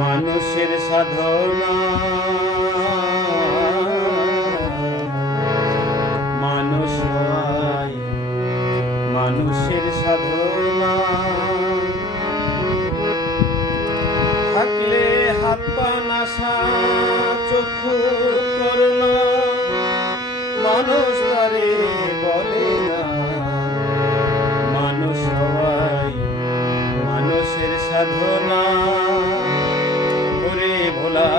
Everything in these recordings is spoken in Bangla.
মানুষের সাধনা। মানুষ মানুষের চক্ষু করোনা মানুষ তারে বলে মানুষ হওয়ায় মানুষের সাধনা। ওরে ভোলা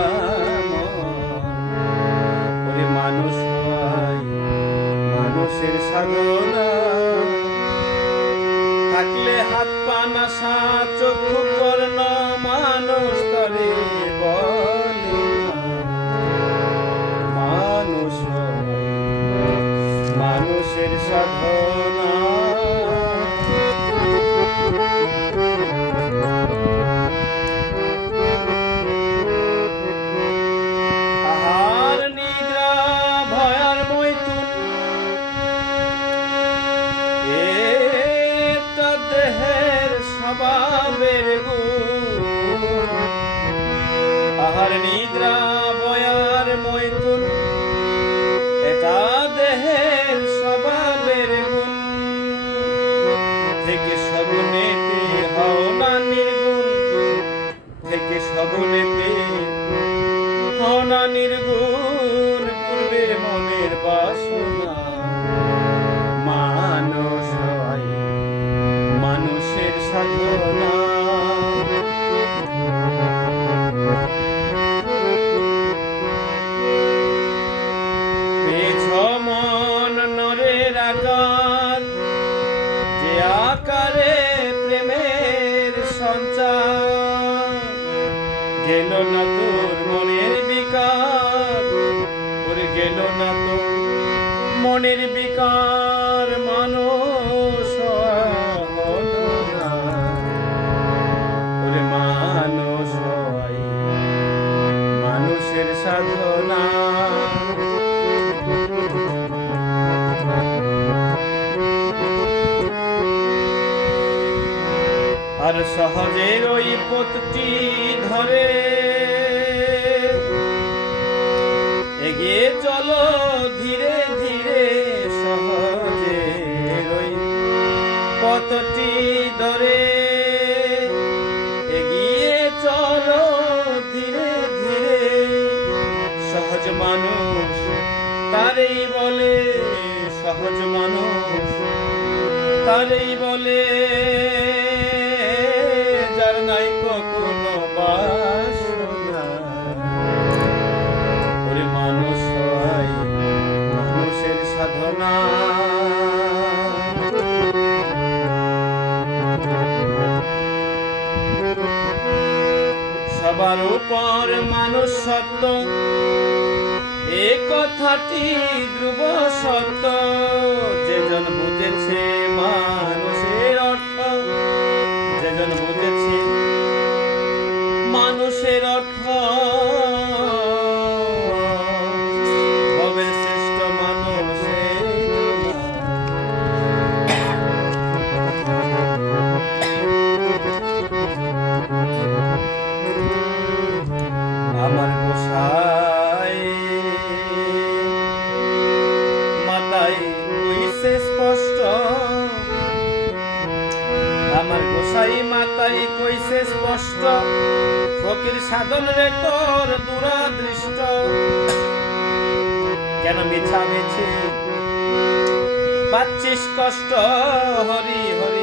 ওরে মানুষ হওয়ায় মানুষের সাধনা। থাকলে হাত পা নাশা চক্ষু কর্ণ মানুষ হনা নির্গুণ, পূর্বে মনের বাসনা। মানুষ মানুষের সাধনা। মন নরের আকার, যে আকারে প্রেমের সঞ্চার। গেল না তোর মনের বিকার গেল না তোর মনের বিকার মানুষ মানুষের সাধনা। আর সহজের ওই পথটি ধরে এগিয়ে চলো ধীরে ধীরে সহজের ওই পথটি ধরে এগিয়ে চলো ধীরে ধীরে। সহজ মানুষ তারেই বলে, সহজ মানুষ তারেই বলে। সাধনা। সবার উপর মানুষ সত্য এ কথাটি ধ্রুব সত্য। যেজন বুঝেছে মানুষের গোসাই মাতাই কইছে স্পষ্ট, ফকির সাধন রে তোর দূরাদৃষ্ট। কেন মিছা মিছি পাচ্ছিস কষ্ট হরি হরি।